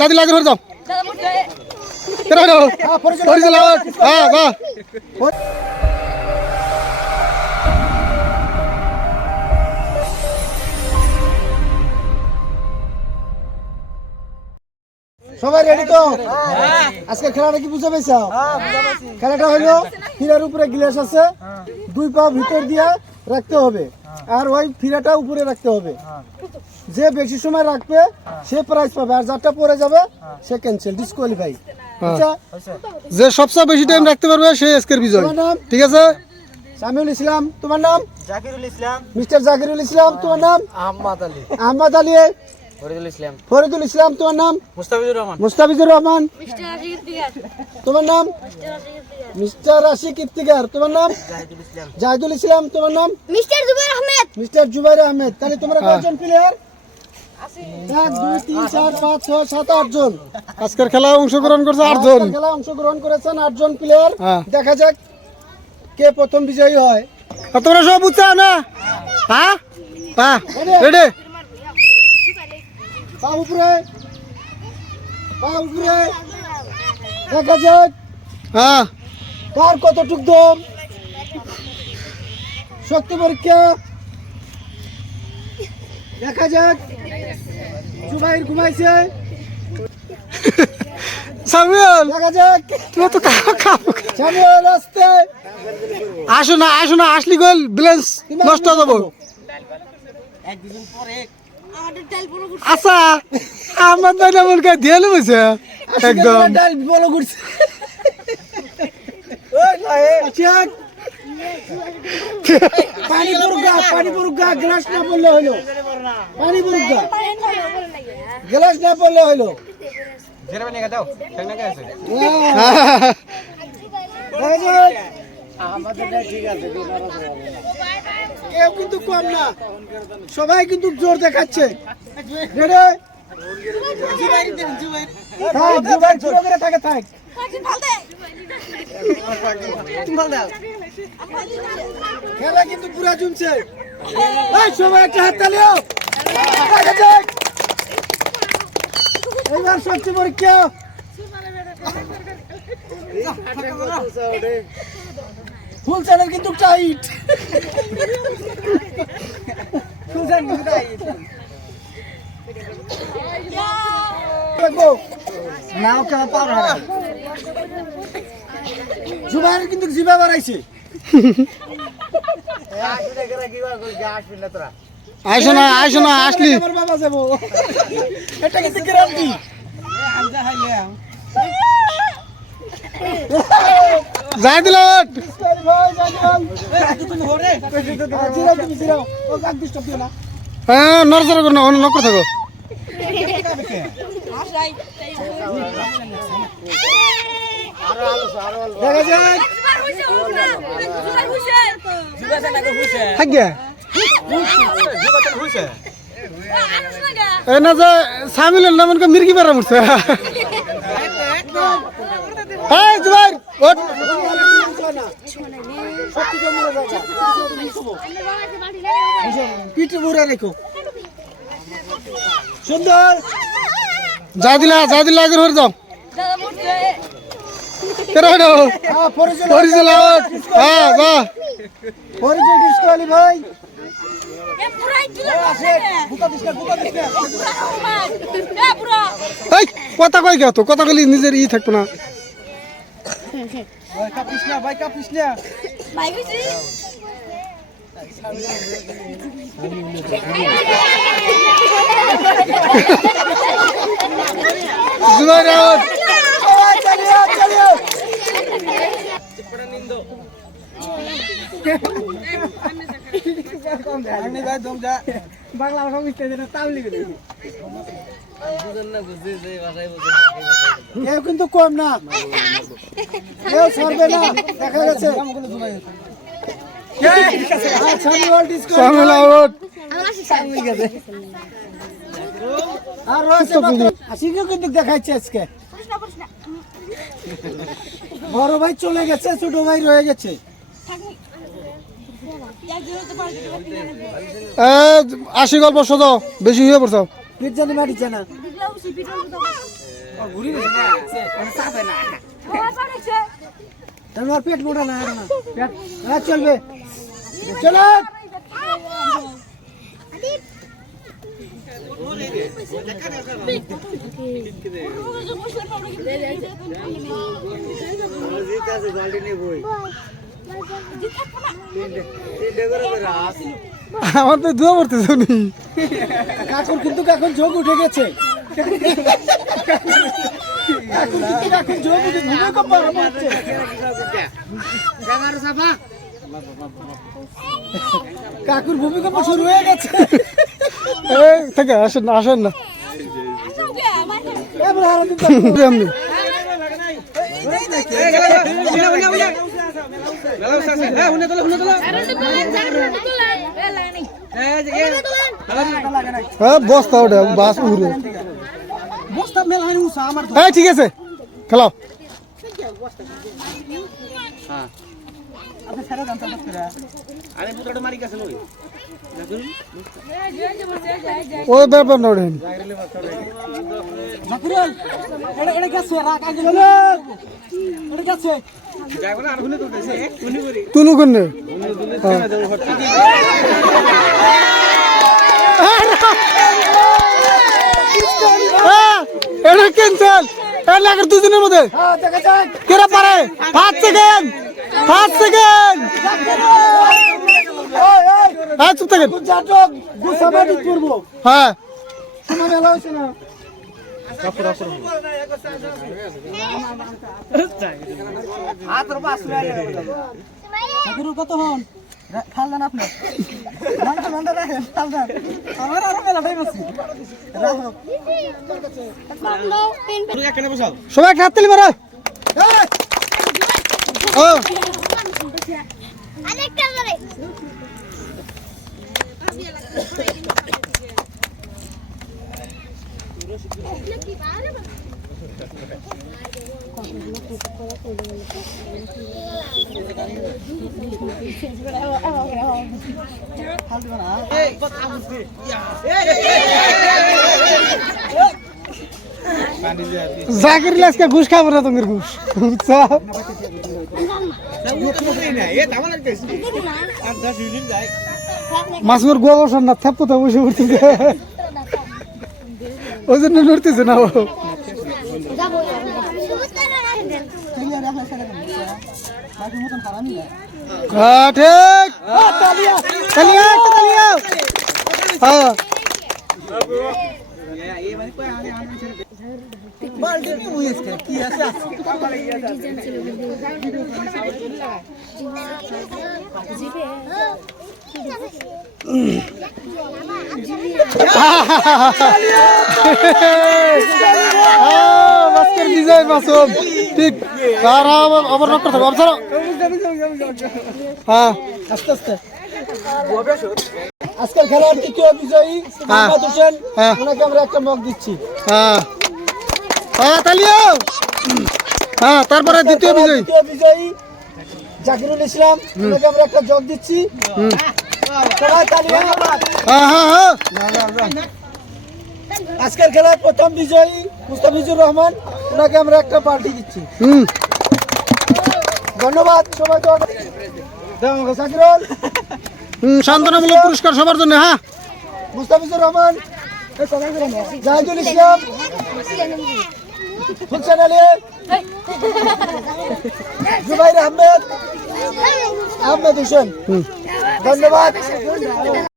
জাদি লাগে ধরে যাও কেন পরিচালক হ্যাঁ বাহ সবাই রেডি তো? আজকে খেলাটা কি বুঝে পেয়েছ? খেলাটা হলো ফিরার উপরে গ্লাস আছে, দুই পা ভিতর দিয়ে রাখতে হবে আর ওই ফিরাটা উপরে রাখতে হবে। যে বেশি সময় রাখবে সে প্রাইজ পাবে, আর যারটা পরে যাবে সে ক্যান্সেল, ডিসকোয়ালিফাই। আচ্ছা, যে সবচেয়ে বেশি টাইম রাখতে পারবে সে আজকের বিজয়। ঠিক আছে? সামিউল ইসলাম, তোমার নাম? জাকিরুল ইসলাম। মিস্টার জাকিরুল ইসলাম, তোমার নাম? আহমদ আলী। আহমদ আলী। ফরিদুল ইসলাম। ফরিদুল ইসলাম, তোমার নাম? মুস্তাফিজুর রহমান। মুস্তাফিজুর রহমান। তোমার নাম? মিস্টার আশিক ইফতিকার। তোমার নাম? জাহিদুল ইসলাম। জাহিদুল ইসলাম। তোমার নাম? মিস্টার জুবাইর আহমেদ। মিস্টার জুবাইর আহমেদ। তাহলে তোমরা কয়জন প্লেয়ার? 1 2 3 4 5 6 7 8 জন। আজকের খেলায় অংশগ্রহণ করছে 8 জন। আজকের খেলায় অংশগ্রহণ করেছেন 8 জন প্লেয়ার। হ্যাঁ। দেখা যাক কে প্রথম বিজয়ী হয়। তোমরা সব বুঝছো না? হ্যাঁ হ্যাঁ রেডি পা উপরে, পা উপরে। দেখা যাক হ্যাঁ কার কতটুক দম। শক্তি পরীক্ষা। দেখা যাক। জুবাইর ঘুমাইছে। সামিউল দেখা যাক। তুমি তো সামিউল আসতে। আসো না আসলি গোল ব্যালেন্স নষ্ট হয়ে যাবো। আচ্ছা আমার দাদা মনকে দিয়ে নেবেছে একদম ডাল বলো করছে। আচ্ছা, পানি পড়ুগা গ্লাস না পড়লে হইলো। পানি পড়ুগা গ্লাস না পড়লে হইলো। কেউ কিন্তু কম না, সবাই কিন্তু জোর দেখাচ্ছে। খেলা কিন্তু পুরা জমছে। সবাই একটা হাত তালিও। এবার শক্তি পরীক্ষা। ফুল চ্যানেল কিন্তু টাইট। জুবাইর কিন্তু জিবা বাড়াইছে। আসো না আসলি আমার বাবা যাবো। এটা কিন্তু গ্যারান্টি। যাই দিল হ্যাঁ নড়চড়া করো না নকর থাকো। দেখা যাক। থাকিয়া এই না যে সামিলের নাম মির্গি বেড়া মরছে। হ্যাঁ জুবাইর ওঠ। পিঠে ভরে রেখো। সুন্দর। যা দিলা আগে ধরে যাও কেন পরিচালক হ্যাঁ বাহ পরিচয় ডিসকোয়ালি ভাই। এই কথা কই গেতো কথা কইলি নিজের ই থাকবো না। জুবাইর আউট। বাংলা ভাষা বুঝতে তাও লিখে কেউ কিন্তু কম না, কেউ ছাড়বে না। দেখা গেছে কিন্তু দেখাচ্ছে আজকে। বড় ভাই চলে গেছে, ছোট ভাই রয়ে গেছে। আশি গল্প শোধ বেশি হয়ে পড়ছ। পিঠ জানি মাটি জানা তোমার পেট মোটা না পেট হ্যাঁ চলবে চলো আমার তো দোয়া পড়তে শুনি কাকুর কিন্তু এখন যোগ উঠে গেছে কাকুর কিন্তু এখন যোগ উঠে ভূমিকম্প আরম্ভ হচ্ছে কাকুর ভূমিকম্প শুরু হয়ে গেছে এই থেকে আসেন না আসেন না এবার হারা দিতে এমনি হ্যাঁ বস্তা ওটা বাস উড়ে বস্তা মেলা হয় উষা আমার হ্যাঁ ঠিক আছে খেলাও আপনি ছেড়ে দেন তো করে আরে পুরোটা মারি গেছে লই ওই ব্যাপার না ওঠেন জাকিরুল এটা গেছে রাখ আগে এটা গেছে যাইবো না আর হুনে তুলতেছে উনি করি তুলু কন্যে এটা ক্যান্সেল এটা লাগে দুদিনের মধ্যে হ্যাঁ দেখা যাক কেরা পারে 5 সেকেন্ড 5 সেকেন্ড ওই ওই হ্যাঁ চুপ থাকেন জাটক গুসামাটি করব হ্যাঁ শোনা মেলা হইছে না জাকিরুল কত হন খালদান আপনি মানটা রাখেন খালদান আমার আরো মেলা টাইম আছে রাখো তুই এখানে বসাও সবাই হাত তালি মারো ও আরেকটা ধরে জাকির লাসকে ঘুষ খাবো না তোমার ঘুষ বুঝছো মাসুর গোয়া বসার না থাপ্পো তো বসে উঠতেছে ওই জন্য নড়তেছে না ও যাবো ক্লিয়ার রাখলে ছেড়ে দেন বাকি মতন হারামি না হ্যাঁ ঠিক তালিয়া তালিয়া তালিয়া হ্যাঁ বালতি কি হইছে কি আছে মাস্কের বিজয় মাসুম ঠিক আর আবার রক্ত থাকো অবসর হ্যাঁ আস্তে আস্তে আজকের খেলার তৃতীয় বিজয়ী মোহাম্মদ হোসেন হ্যাঁ। ওনাকে আমরা একটা মগ দিচ্ছি হ্যাঁ হ্যাঁ তালিয়া হ্যাঁ তারপরে দ্বিতীয় বিজয় দ্বিতীয় বিজয়ী জাকিরুল ইসলাম ওনাকে আমরা একটা জগ দিচ্ছি সবাই তালিয়া হ্যাঁ হ্যাঁ হ্যাঁ আজকের খেলার প্রথম বিজয়ী মুস্তাফিজুর রহমান ওনাকে আমরা একটা পার্টি দিচ্ছি ধন্যবাদ সবাই তো জাকিরুল সান্ত্বনামূলক পুরস্কার সবার জন্য হ্যাঁ মুস্তাফিজুর রহমান জাহিদুল ইসলাম হুসেন আলী জুবাইর আহমেদ হোসেন ধন্যবাদ